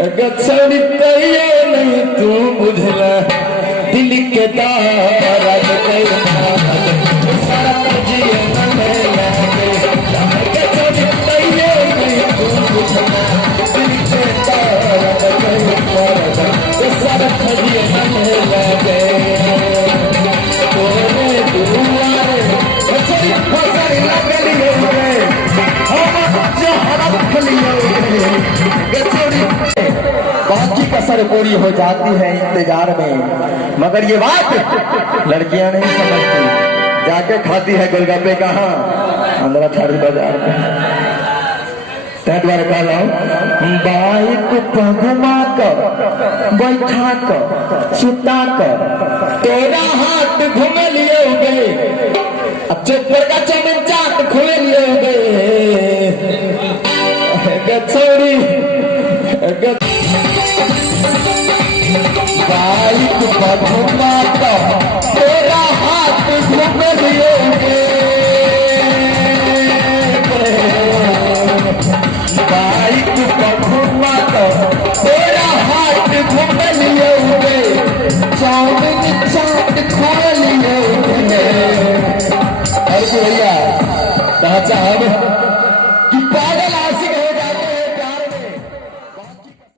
गचड़ी तैये नहीं तू बुझला दिल के दर्द सारा जिए न लागे गचड़ी तैये नहीं तू बुझला दिल के दर्द सारा जिए न लागे तोरे दुआरे गचड़ी फसारी लगली रे हम जहर खलियो गचड़ी बाकी कसर पूरी हो जाती है इंतजार में, मगर ये बात लड़कियां नहीं समझती। जाके खाती है गोलगप्पे कहाँ, अंदर थारी बाजार में। बार कह बाइक घुमा कर बैठा कर सुता कर तेरा हाथ घूम लिए गए चोपर का चमन चाट खुले लिए गए गचौड़ी बाइक घुमा कर तेरा हाथ घूम लिए बाइक घुमा कर तेरा हाथ घूम लिए चाउमीन चाट खा लिए भैया ढांचा